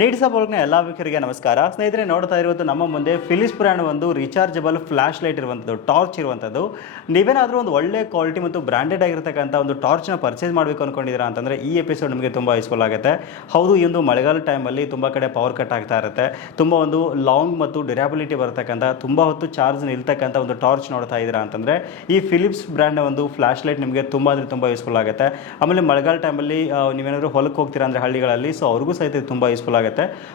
ನೀಡ್ಸ ಬೋಲ್ಗ್ನ ಎಲ್ಲ ವೀಕ್ಷಕರಿಗೆ ನಮಸ್ಕಾರ. ಸ್ನೇಹಿತರೆ, ನೋಡ್ತಾ ಇರುವುದು ನಮ್ಮ ಮುಂದೆ ಫಿಲಿಪ್ಸ್ ಬ್ರ್ಯಾಂಡ್ ಒಂದು ರೀಚಾರ್ಜಬಲ್ ಫ್ಲಾಶ್ ಲೈಟ್ ಇರುವಂಥದ್ದು ಟಾರ್ಚ್ ಇರುವಂಥದ್ದು ನೀವೇನಾದರೂ ಒಂದು ಒಳ್ಳೆ ಕ್ವಾಲಿಟಿ ಮತ್ತು ಬ್ರ್ಯಾಂಡೆಡ್ ಆಗಿರ್ತಕ್ಕಂಥ ಒಂದು ಟಾರ್ಚ್ನ ಪರ್ಚೇಸ್ ಮಾಡಬೇಕು ಅಂದ್ಕೊಂಡಿದ್ದೀರಾ ಅಂತಂದರೆ ಈ ಎಪಿಸೋಡ್ ನಿಮಗೆ ತುಂಬ ಯೂಸ್ಫುಲ್ ಆಗುತ್ತೆ. ಹೌದು, ಈ ಒಂದು ಮಳೆಗಾಲ ಟೈಮಲ್ಲಿ ತುಂಬ ಕಡೆ ಪವರ್ ಕಟ್ ಆಗ್ತಾ ಇರುತ್ತೆ. ತುಂಬ ಒಂದು ಲಾಂಗ್ ಮತ್ತು ಡ್ಯೂರಾಬಿಲಿಟಿ ಬರ್ತಕ್ಕಂಥ ತುಂಬ ಹೊತ್ತು ಚಾರ್ಜ್ ನಿಲ್ತಕ್ಕಂಥ ಒಂದು ಟಾರ್ಚ್ ನೋಡ್ತಾ ಇದ್ದೀರಾ ಅಂತಂದರೆ ಈ ಫಿಲಿಪ್ಸ್ ಬ್ರ್ಯಾಂಡ್ ಒಂದು ಫ್ಲಾಶ್ ಲೈಟ್ ನಿಮಗೆ ತುಂಬ ಅಂದರೆ ತುಂಬ ಯೂಸ್ಫುಲ್ ಆಗುತ್ತೆ. ಆಮೇಲೆ ಮಳೆಗಾಲ ಟೈಮಲ್ಲಿ ನೀವೇನಾದರೂ ಹೊಲಕ್ಕೆ ಹೋಗ್ತೀರಾ ಅಂದರೆ ಹಳ್ಳಿಗಳಲ್ಲಿ ಸೊ ಅವ್ರಿಗೂ ಸಹಿತ ತುಂಬ ಯೂಸ್ಫುಲ್ ಆಗುತ್ತೆ.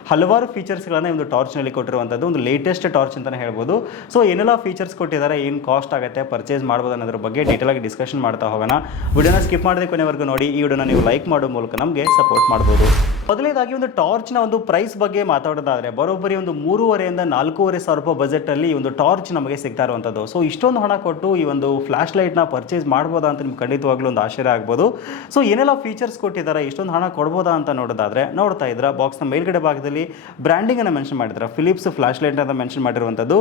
ಹಲವಾರು ಫೀಚರ್ಸ್ ಗಳನ್ನ ಒಂದು ಟಾರ್ಚ್ನಲ್ಲಿ ಕೊಟ್ಟಿರುವಂಥದ್ದು ಒಂದು ಲೇಟೆಸ್ಟ್ ಟಾರ್ಚ್ ಅಂತಲೇ ಹೇಳ್ಬೋದು. ಸೊ ಏನೆಲ್ಲ ಫೀಚರ್ಸ್ ಕೊಟ್ಟಿದ್ದಾರೆ, ಏನು ಕಾಸ್ಟ್ ಆಗುತ್ತೆ ಪರ್ಚೇಸ್ ಮಾಡ್ಬೋದು ಅನ್ನೋದ್ರ ಬಗ್ಗೆ ಆಗಿ ಡಿಸ್ಕಷನ್ ಮಾಡ್ತಾ ಹೋಗೋಣ. ವಿಡಿಯೋನ ಸ್ಕಿಪ್ ಮಾಡದೆ ಕೊನೆವರೆಗೂ ನೋಡಿ, ಈ ವಿಡಿಯೋನ ನೀವು ಲೈಕ್ ಮಾಡೋ ಮೂಲಕ ನಮಗೆ ಸಪೋರ್ಟ್ ಮಾಡ್ಬೋದು. ಮೊದಲೇದಾಗಿ ಒಂದು ಟಾರ್ಚ್ನ ಒಂದು ಪ್ರೈಸ್ ಬಗ್ಗೆ ಮಾತಾಡೋದಾದ್ರೆ, ಬರೋಬ್ಬರಿ ಒಂದು ಮೂರುವರೆಯಿಂದ ನಾಲ್ಕೂವರೆ ಸಾವಿರ ರೂಪಾಯಿ ಬಜೆಟಲ್ಲಿ ಈ ಒಂದು ಟಾರ್ಚ್ ನಮಗೆ ಸಿಗ್ತಾ ಇರುವಂಥದ್ದು ಸೊ ಇಷ್ಟೊಂದು ಹಣ ಕೊಟ್ಟು ಈ ಒಂದು ಫ್ಲಾಶ್ ಲೈಟ್ನ ಪರ್ಚೇಸ್ ಮಾಡ್ಬೋದಾ ಅಂತ ನಿಮ್ಗೆ ಖಂಡಿತವಾಗ್ಲೂ ಒಂದು ಆಶ್ಚರ್ಯ ಆಗ್ಬೋದು. ಸೊ ಏನೆಲ್ಲ ಫೀಚರ್ಸ್ ಕೊಟ್ಟಿದ್ದಾರೆ ಇಷ್ಟೊಂದು ಹಣ ಕೊಡ್ಬೋದಾ ಅಂತ ನೋಡೋದಾದ್ರೆ, ನೋಡ್ತಾ ಇದ್ರ ಬಾಕ್ಸ್ನ ಮೇಲ್ಗಡೆ ಭಾಗದಲ್ಲಿ ಬ್ರ್ಯಾಂಡಿಂಗ್ ಅನ್ನು ಮೆನ್ಷನ್ ಮಾಡಿದ್ದಾರೆ ಫಿಲಿಪ್ಸ್ ಫ್ಲಾಶ್ ಲೈಟ್ ಅಂತ ಮೆನ್ಷನ್ ಮಾಡಿರುವಂಥದ್ದು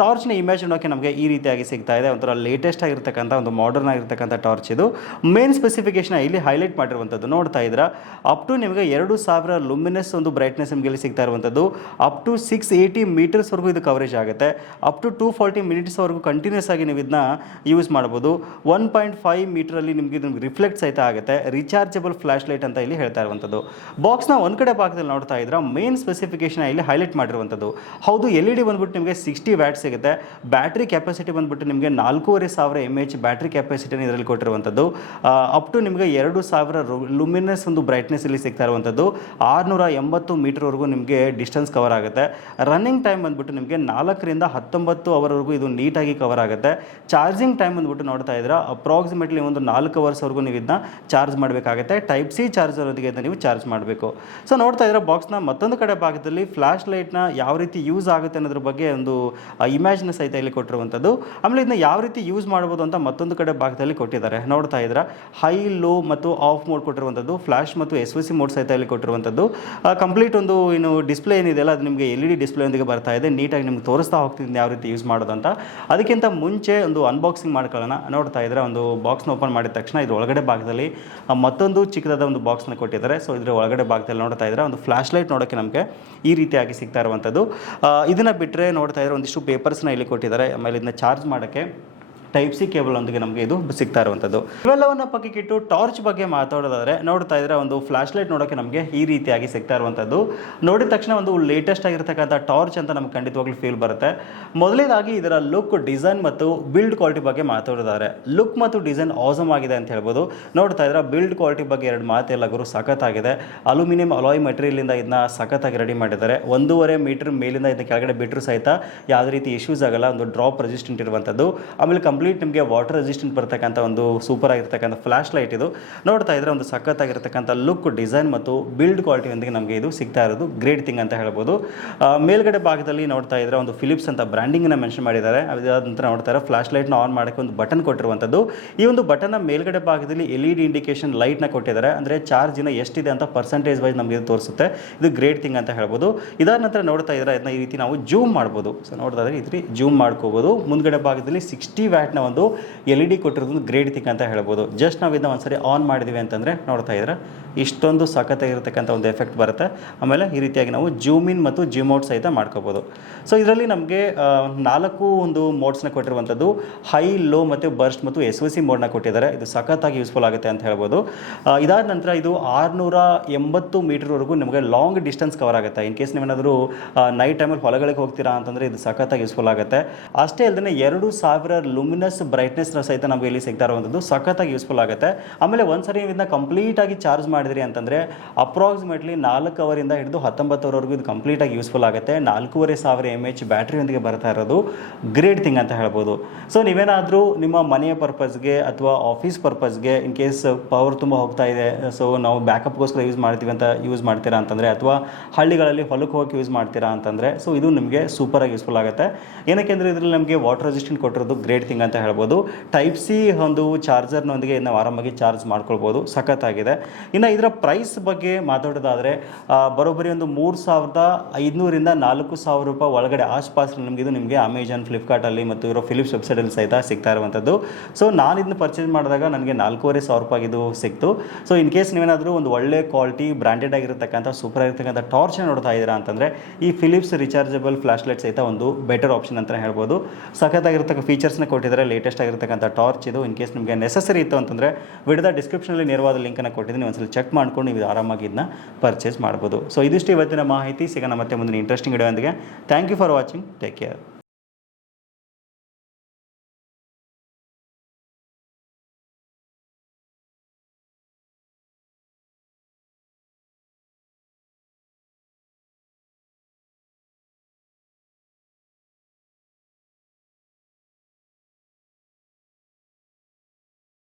ಟಾರ್ಚ್ನ ಇಮೇಜ್ ನೋಡೋಕೆ ನಮಗೆ ಈ ರೀತಿಯಾಗಿ ಸಿಗ್ತಾ ಇದೆ, ಒಂಥರ ಲೇಟೆಸ್ಟ್ ಆಗಿರ್ತಕ್ಕಂಥ, ಒಂದು ಮಾಡರ್ನ್ ಆಗಿರ್ತಕ್ಕಂಥ ಟಾರ್ಚ್ ಇದು. ಮೇನ್ ಸ್ಪೆಸಿಫಿಕೇಶನ್ ಇಲ್ಲಿ ಹೈಲೈಟ್ ಮಾಡಿರುವಂಥದ್ದು ನೋಡ್ತಾ ಇದ್ರ ಅಪ್ ಟು ನಿಮಗೆ ಎರಡು ಸಾವಿರ ಲುಮಿನಸ್ ಒಂದು ಬ್ರೈಟ್ನೆಸ್ ನಿಮಗೆ ಇಲ್ಲಿ ಸಿಗ್ತಾ ಇರುವಂಥದ್ದು. ಅಪ್ ಟು ಸಿಕ್ಸ್ ಏಯ್ಟಿ ಮೀಟರ್ಸ್ವರೆಗೂ ಇದು ಕವರೇಜ್ ಆಗುತ್ತೆ. ಅಪ್ ಟು ಟೂ ಫಾರ್ಟಿ ಮಿನಿಟ್ಸ್ವರೆಗೂ ಕಂಟಿನ್ಯೂಸ್ ಆಗಿ ನೀವು ಇದನ್ನ ಯೂಸ್ ಮಾಡ್ಬೋದು ಒನ್ ಪಾಯಿಂಟ್ ಫೈವ್ ಮೀಟರಲ್ಲಿ ನಿಮಗೆ ಇದು ರಿಫ್ಲೆಕ್ಟ್ ಸಹಿತ ಆಗುತ್ತೆ. ರಿಚಾರ್ಜಬಲ್ ಫ್ಲಾಶ್ ಲೈಟ್ ಅಂತ ಇಲ್ಲಿ ಹೇಳ್ತಾ ಇರುವಂಥದ್ದು. ಬಾಕ್ಸ್ನ ಒಂದು ಕಡೆ ಭಾಗದಲ್ಲಿ ನೋಡ್ತಾ ಇದ್ರೆ ಮೇನ್ ಸ್ಪೆಸಿಫಿಕೇಶನ್ ಇಲ್ಲಿ ಹೈಲೈಟ್ ಮಾಡಿರುವಂಥದ್ದು. ಹೌದು ಎಲ್ ಇ ಡಿ ಬಂದ್ಬಿಟ್ಟು ನಿಮಗೆ ಸಿಕ್ಸ್ಟಿ ವ್ಯಾಟ್ ಸಿಗುತ್ತೆ. ಬ್ಯಾಟ್ರಿ ಕೆಪಾಸಿಟಿ ಬಂದ್ಬಿಟ್ಟು ನಿಮಗೆ ನಾಲ್ಕೂವರೆ ಸಾವಿರ ಎಂ ಎಚ್ ಬ್ಯಾಟ್ರಿ ಕೆಪಾಸಿಟಿನ ಇದರಲ್ಲಿ ಕೊಟ್ಟಿರುವಂಥದ್ದು. ಅಪ್ ಟು ನಿಮಗೆ ಎರಡು ಸಾವಿರ ಲುಮಿನಸ್ ಒಂದು ಬ್ರೈಟ್ನೆಸ್ ಇಲ್ಲಿ ಸಿಗ್ತಾ ಇರುವಂಥದ್ದು. ಆರುನೂರ ಎಂಬತ್ತು ಮೀಟರ್ವರೆಗೂ ನಿಮಗೆ ಡಿಸ್ಟೆನ್ಸ್ ಕವರ್ ಆಗುತ್ತೆ. ರನ್ನಿಂಗ್ ಟೈಮ್ ಬಂದ್ಬಿಟ್ಟು ನಿಮಗೆ ನಾಲ್ಕರಿಂದ ಹತ್ತೊಂಬತ್ತು ಅವರ್ವರೆಗೂ ಇದು ನೀಟಾಗಿ ಕವರ್ ಆಗುತ್ತೆ. ಚಾರ್ಜಿಂಗ್ ಟೈಮ್ ಬಂದ್ಬಿಟ್ಟು ನೋಡ್ತಾ ಇದ್ರೆ ಅಪ್ರಾಕ್ಸಿಮೇಟ್ಲಿ ಒಂದು ನಾಲ್ಕು ಅವರ್ಸ್ವರೆಗೂ ನೀವು ಇದನ್ನ ಚಾರ್ಜ್ ಮಾಡಬೇಕಾಗುತ್ತೆ. ಟೈಪ್ ಸಿ ಚಾರ್ಜರ್ ನೀವು ಚಾರ್ಜ್ ಮಾಡಬೇಕು. ಸೊ ನೋಡ್ತಾ ಇದ್ರೆ ಬಾಕ್ಸ್ನ ಮತ್ತೊಂದು ಕಡೆ ಭಾಗದಲ್ಲಿ ಫ್ಲಾಶ್ ಲೈಟ್ನ ಯಾವ ರೀತಿ ಯೂಸ್ ಆಗುತ್ತೆ ಅನ್ನೋದ್ರ ಬಗ್ಗೆ ಒಂದು ಇಮ್ಯಾಜಿನ ಸಹಿತ ಇಲ್ಲಿ ಕೊಟ್ಟಿರುವಂಥದ್ದು. ಆಮೇಲೆ ಇದನ್ನ ಯಾವ ರೀತಿ ಯೂಸ್ ಮಾಡ್ಬೋದು ಅಂತ ಮತ್ತೊಂದು ಕಡೆ ಭಾಗದಲ್ಲಿ ಕೊಟ್ಟಿದ್ದಾರೆ. ನೋಡ್ತಾ ಇದ್ರ ಹೈ ಲೋ ಮತ್ತು ಆಫ್ ಮೋಡ್ ಕೊಟ್ಟಿರುವಂಥದ್ದು ಫ್ಲಾಶ್ ಮತ್ತು ಎಸ್ ಸಿ ಮೋಡ್ ಸಹಿತ ಇಲ್ಲಿ ಕೊಟ್ಟಿರುವಂಥದ್ದು. ಕಂಪ್ಲೀಟ್ ಒಂದು ಏನು ಡಿಸ್ಪ್ಲೇ ಏನಿದೆಯಲ್ಲ ಅದು ನಿಮಗೆ ಎಲ್ ಇ ಡಿ ಡಿಸ್ಪ್ಲೇ ಒಂದಿಗೆ ಬರ್ತಾ ಇದೆ. ನೀಟಾಗಿ ನಿಮ್ಗೆ ತೋರಿಸ್ತಾ ಹೋಗ್ತಿದ್ದೀನಿ ಯಾವ ರೀತಿ ಯೂಸ್ ಮಾಡೋದಂತ ಅದಕ್ಕಿಂತ ಮುಂಚೆ ಒಂದು ಅನ್ಬಾಕ್ಸಿಂಗ್ ಮಾಡ್ಕೊಳ್ಳೋಣ. ನೋಡ್ತಾ ಇದ್ರೆ ಒಂದು ಬಾಕ್ಸ್ನ ಓಪನ್ ಮಾಡಿದ ತಕ್ಷಣ ಇದ್ರ ಒಳಗಡೆ ಭಾಗದಲ್ಲಿ ಮತ್ತೊಂದು ಚಿಕ್ಕದಾದ ಒಂದು ಬಾಕ್ಸ್ನ ಕೊಟ್ಟಿದ್ದಾರೆ. ಸೊ ಇದರ ಒಳಗಡೆ ಭಾಗದಲ್ಲಿ ನೋಡ್ತಾ ಇದ್ರೆ ಒಂದು ಫ್ಲಾಶ್ ಲೈಟ್ ನೋಡೋಕ್ಕೆ ನಮಗೆ ಈ ರೀತಿಯಾಗಿ ಸಿಗ್ತಾ ಇರುವಂಥದ್ದು. ಇದನ್ನು ಬಿಟ್ಟರೆ ನೋಡ್ತಾ ಇದ್ರೆ ಒಂದಿಷ್ಟು ಪೇಪರ್ಸ್ನ ಇಲ್ಲಿ ಕೊಟ್ಟಿದ್ದಾರೆ. ಆಮೇಲೆ ಇದನ್ನ ಚಾರ್ಜ್ ಮಾಡೋಕ್ಕೆ ಟೈಪ್ ಸಿ ಕೇಬಲ್ ಒಂದಿಗೆ ನಮಗೆ ಇದು ಸಿಗ್ತಾ ಇರುವಂಥದ್ದು. ಇವೆಲ್ಲವನ್ನ ಪಕ್ಕಕ್ಕಿಟ್ಟು ಟಾರ್ಚ್ ಬಗ್ಗೆ ಮಾತಾಡೋದಾದ್ರೆ ನೋಡ್ತಾ ಇದ್ರೆ ಒಂದು ಫ್ಲಾಶ್ ಲೈಟ್ ನೋಡೋಕೆ ನಮಗೆ ಈ ರೀತಿಯಾಗಿ ಸಿಗ್ತಾ ಇರುವಂಥದ್ದು. ನೋಡಿದ ತಕ್ಷಣ ಒಂದು ಲೇಟೆಸ್ಟ್ ಆಗಿರ್ತಕ್ಕಂಥ ಟಾರ್ಚ್ ಅಂತ ನಮ್ಗೆ ಖಂಡಿತವಾಗ್ಲೂ ಫೀಲ್ ಬರುತ್ತೆ. ಮೊದಲೇದಾಗಿ ಇದರ ಲುಕ್ ಡಿಸೈನ್ ಮತ್ತು ಬಿಲ್ಡ್ ಕ್ವಾಲಿಟಿ ಬಗ್ಗೆ ಮಾತಾಡೋದಾದ್ರೆ ಲುಕ್ ಮತ್ತು ಡಿಸೈನ್ ಆಸಮ್ ಆಗಿದೆ ಅಂತ ಹೇಳ್ಬೋದು. ನೋಡ್ತಾ ಇದ್ರೆ ಬಿಲ್ಡ್ ಕ್ವಾಲಿಟಿ ಬಗ್ಗೆ ಎರಡು ಮಾತೆಲ್ಲ ಗುರು ಸಖತ್ತಾಗಿದೆ. ಅಲ್ಯೂಮಿನಿಯಂ ಅಲಾಯ್ ಮೆಟೀರಿಯಲಿಂದ ಇದನ್ನ ಸಖತ್ತಾಗಿ ರೆಡಿ ಮಾಡಿದ್ದಾರೆ. ಒಂದೂವರೆ ಮೀಟರ್ ಮೇಲಿಂದ ಇದನ್ನ ಕೆಳಗಡೆ ಬಿಟ್ಟರು ಸಹಿತ ಯಾವುದೇ ರೀತಿ ಇಶ್ಯೂಸ್ ಆಗಲ್ಲ. ಒಂದು ಡ್ರಾಪ್ ರೆಸಿಸ್ಟೆಂಟ್ ಇರುವಂಥದ್ದು. ಆಮೇಲೆ ಕಂಪ್ಲೀಟ್ ನಿಮಗೆ ವಾಟರ್ ರೆಸಿಸ್ಟೆಂಟ್ ಬರ್ತಕ್ಕಂಥ ಒಂದು ಸೂಪರ್ ಆಗಿರ್ತಕ್ಕಂಥ ಫ್ಲಾಶ್ ಲೈಟ್ ಇದು. ನೋಡ್ತಾ ಇದ್ರೆ ಒಂದು ಸಖತ್ತಾಗಿರ್ತಕ್ಕಂಥ ಲುಕ್, ಡಿಸೈನ್ ಮತ್ತು ಬಿಲ್ಡ್ ಕ್ವಾಲಿಟಿಯೊಂದಿಗೆ ನಮಗೆ ಇದು ಸಿಗ್ತಾ ಇರೋದು. ಗ್ರೇಟ್ ಥಿಂಗ್ ಅಂತ ಹೇಳ್ಬೋದು. ಮೇಲ್ಗಡೆ ಭಾಗದಲ್ಲಿ ನೋಡ್ತಾ ಇದ್ರೆ ಒಂದು ಫಿಲಿಪ್ಸ್ ಅಂತ ಬ್ರ್ಯಾಂಡಿಂಗ್ನ ಮೆನ್ಷನ್ ಮಾಡಿದ್ದಾರೆ. ಅದಾದ ನಂತರ ನೋಡ್ತಾ ಇರೋ ಫ್ಲಾಶ್ ಲೈಟ್ನ ಆನ್ ಮಾಡೋಕ್ಕೆ ಒಂದು ಬಟನ್ ಕೊಟ್ಟಿರುವಂಥದ್ದು. ಈ ಒಂದು ಬಟನ್ನ ಮೇಲ್ಗಡೆ ಭಾಗದಲ್ಲಿ ಎಲ್ ಇ ಡಿ ಇಂಡಿಕೇಶನ್ ಲೈಟ್ನ ಕೊಟ್ಟಿದ್ದಾರೆ. ಅಂದರೆ ಚಾರ್ಜಿನ ಎಷ್ಟಿದೆ ಅಂತ ಪರ್ಸೆಂಟೇಜ್ ವೈಸ್ ನಮಗೆ ತೋರಿಸುತ್ತೆ. ಇದು ಗ್ರೇಟ್ ಥಿಂಗ್ ಅಂತ ಹೇಳ್ಬೋದು. ಇದಾದ ನಂತರ ನೋಡ್ತಾ ಇದ್ರೆ ಅದನ್ನ ಈ ರೀತಿ ನಾವು ಜೂಮ್ ಮಾಡ್ಬೋದು. ಸೊ ನೋಡ್ತಾ ಇದ್ರೆ ಈ ರೀತಿ ಜೂಮ್ ಮಾಡ್ಕೋಬೋದು. ಮುಂದ್ಗಡೆ ಭಾಗದಲ್ಲಿ ಸಿಕ್ಸ್ಟಿ ವ್ಯಾಟ್ನ ಒಂದು ಎಲ್ ಇ ಡಿ ಕೊಟ್ಟಿರೋದೊಂದು ಗ್ರೇಡ್ ಥಿಂಗ್ ಅಂತ ಹೇಳ್ಬೋದು. ಜಸ್ಟ್ ನಾವು ಇದನ್ನ ಒಂದ್ಸರಿ ಆನ್ ಮಾಡಿದ್ವಿ ಅಂತಂದರೆ ನೋಡ್ತಾ ಇದ್ರೆ ಇಷ್ಟೊಂದು ಸಖತ್ತಾಗಿರ್ತಕ್ಕಂಥ ಒಂದು ಎಫೆಕ್ಟ್ ಬರುತ್ತೆ. ಆಮೇಲೆ ಈ ರೀತಿಯಾಗಿ ನಾವು ಜೂಮ್ ಇನ್ ಮತ್ತು ಜೂಮ್ ಔಟ್ ಸಹಿತ ಮಾಡ್ಕೋಬೋದು. ಸೊ ಇದರಲ್ಲಿ ನಮಗೆ ನಾಲ್ಕು ಒಂದು ಮೋಡ್ಸ್ನ ಕೊಟ್ಟಿರುವಂಥದ್ದು, ಹೈ, ಲೋ ಮತ್ತು ಬರ್ಸ್ಟ್ ಮತ್ತು ಎಸ್ ಒ ಸಿ ಮೋಡ್ನ ಕೊಟ್ಟಿದ್ದಾರೆ. ಇದು ಸಖತ್ತಾಗಿ ಯೂಸ್ಫುಲ್ ಆಗುತ್ತೆ ಅಂತ ಹೇಳ್ಬೋದು. ಇದಾದ ನಂತರ ಇದು ಆರುನೂರ ಎಂಬತ್ತು ಮೀಟರ್ವರೆಗೂ ನಿಮಗೆ ಲಾಂಗ್ ಡಿಸ್ಟೆನ್ಸ್ ಕವರ್ ಆಗುತ್ತೆ. ಇನ್ ಕೇಸ್ ನೀವೇನಾದರೂ ನೈಟ್ ಟೈಮಲ್ಲಿ ಹೊಲಗಳಿಗೆ ಹೋಗ್ತೀರಾ ಅಂತಂದರೆ ಇದು ಸಖತ್ತಾಗಿ ಯೂಸ್ಫುಲ್ ಆಗುತ್ತೆ. ಅಷ್ಟೇ ಅಲ್ಲದೆ ಎರಡು ಸಾವಿರ ಲುಮಿನಸ್ ಬ್ರೈಟ್ನೆಸ್ನ ಸಹಿತ ನಮಗೆ ಇಲ್ಲಿ ಸಿಗ್ತಾ ಇರುವಂಥದ್ದು. ಸಖತ್ತಾಗಿ ಯೂಸ್ಫುಲ್ ಆಗುತ್ತೆ. ಆಮೇಲೆ ಒಂದ್ಸರಿ ಸರಿ ಇದನ್ನ ಕಂಪ್ಲೀಟಾಗಿ ಚಾರ್ಜ್ ಮಾಡಿದ್ರಿ ಅಂತಂದರೆ ಅಪ್ರಾಕ್ಸಿಮೇಟ್ಲಿ ನಾಲ್ಕು ಅವರಿಂದ ಹಿಡಿದು ಹತ್ತೊಂಬತ್ತು ಇದು ಇದು ಕಂಪ್ಲೀಟಾಗಿ ಯೂಸ್ಫುಲ್ ಆಗುತ್ತೆ. ನಾಲ್ಕೂವರೆ ಸಾವಿರ ಎಂ ಎಚ್ ಬ್ಯಾಟ್ರಿಯೊಂದಿಗೆ ಬರ್ತಾ ಇರೋದು ಗ್ರೇಟ್ ಥಿಂಗ್ ಅಂತ ಹೇಳ್ಬೋದು. ಸೊ ನೀವೇನಾದರೂ ನಿಮ್ಮ ಮನೆಯ ಪರ್ಪಸ್ಗೆ ಅಥವಾ ಆಫೀಸ್ ಪರ್ಪಸ್ಗೆ ಇನ್ ಕೇಸ್ ಪವರ್ ತುಂಬ ಹೋಗ್ತಾ ಇದೆ ಸೊ ನಾವು ಬ್ಯಾಕಪ್ಗೋಸ್ಕರ ಯೂಸ್ ಮಾಡ್ತೀವಿ ಅಂತ ಯೂಸ್ ಮಾಡ್ತೀರಾ ಅಂತಂದರೆ ಅಥವಾ ಹಳ್ಳಿಗಳಲ್ಲಿ ಹೊಲಕ್ಕೆ ಹೋಗಿ ಯೂಸ್ ಮಾಡ್ತೀರಾ ಅಂತಂದರೆ ಸೊ ಇದು ನಿಮಗೆ ಸೂಪರಾಗಿ ಯೂಸ್ಫುಲ್ ಆಗುತ್ತೆ. ಏನಕ್ಕೆ ಅಂದರೆ ಇದರಲ್ಲಿ ನಮಗೆ ವಾಟರ್ ರೆಸಿಸ್ಟೆಂಟ್ ಕೊಟ್ಟಿರೋದು ಗ್ರೇಟ್ ಥಿಂಗ್ ಅಂತ ಹೇಳ್ಬೋದು. ಟೈಪ್ ಸಿ ಒಂದು ಚಾರ್ಜರ್ನೊಂದಿಗೆ ನಾವು ಆರಾಮಾಗಿ ಚಾರ್ಜ್ ಮಾಡ್ಕೊಳ್ಬೋದು. ಸಖತ್ತಾಗಿದೆ. ಇನ್ನು ಇದರ ಪ್ರೈಸ್ ಬಗ್ಗೆ ಮಾತಾಡೋದಾದರೆ ಬರೋಬ್ಬರಿ ಒಂದು ಮೂರು ಸಾವಿರದ ಐದುನೂರಿಂದ ನಾಲ್ಕು ಸಾವಿರ ರೂಪಾಯಿ ಒಳಗಡೆ ಆಸ್ಪಾಸ್ ನಿಮಗೆ ಇದು ನಿಮಗೆ ಅಮೆಜಾನ್ ಫ್ಲಿಪ್ಕಾರ್ಟಲ್ಲಿ ಮತ್ತು ಇರೋ ಫಿಲಿಪ್ಸ್ ವೆಬ್ಸೈಟಲ್ಲಿ ಸಹಿತ ಸಿಗ್ತಾ ಇರುವಂಥದ್ದು. ಸೊ ನಾನು ಇದನ್ನ ಪರ್ಚೇಸ್ ಮಾಡಿದಾಗ ನನಗೆ ನಾಲ್ಕೂವರೆ ಸಾವಿರ ರೂಪಾಯಿ ಇದು ಸಿಕ್ತು. ಸೊ ಇನ್ ಕೇಸ್ ನೀವೇನಾದರೂ ಒಂದು ಒಳ್ಳೆ ಕ್ವಾಲಿಟಿ ಬ್ರ್ಯಾಂಡೆಡ್ ಆಗಿರತಕ್ಕಂಥ ಸೂಪರ್ ಆಗಿರ್ತಕ್ಕಂಥ ಟಾರ್ಚ್ ನೋಡ್ತಾ ಇದ್ದೀರಾ ಅಂತಂದರೆ, ಈ ಫಿಲಿಪ್ಸ್ ರಿಚಾರ್ಜಬಲ್ ಫ್ಲಾಶ್ ಲೈಟ್ ಸಹಿತ ಒಂದು ಬೆಟರ್ ಆಪ್ಷನ್ ಅಂತ ಹೇಳ್ಬೋದು. ಸಖತ್ತಾಗಿರ್ತಕ್ಕ ಫೀಚರ್ಸ್ನ ಕೊಟ್ಟಿದ್ದಾರೆ ಲೇಟೆಸ್ಟ್ ಆಗಿರ್ತಕ್ಕಂಥ ಟಾರ್ಚ್ ಇದು ಇನ್ ಕೇಸ್ ನಿಮಗೆ ನೆಸಸರಿ ಇತ್ತು ಅಂತಂದರೆ ವಿಡಿಯೋದ ಡಿಸ್ಕ್ರಿಪ್ಷನಲ್ಲಿ ನೇರವಾದ ಲಿಂಕನ್ನು ಕೊಟ್ಟಿದ್ದೀನಿ ಒಂದ್ಸಲ ಚೆಕ್ ಮಾಡ್ಕೊಂಡು ನೀವು ಆರಾಮಾಗಿ ಇದನ್ನ ಪರ್ಚೇಸ್ ಮಾಡ್ಬೋದು. ಸೊ ಇದಿಷ್ಟು ಇವತ್ತಿನ ಮಾಹಿತಿ. ಸಿಗೋಣ ಮತ್ತೆ ಮುಂದಿನ interesting video thank you for watching take care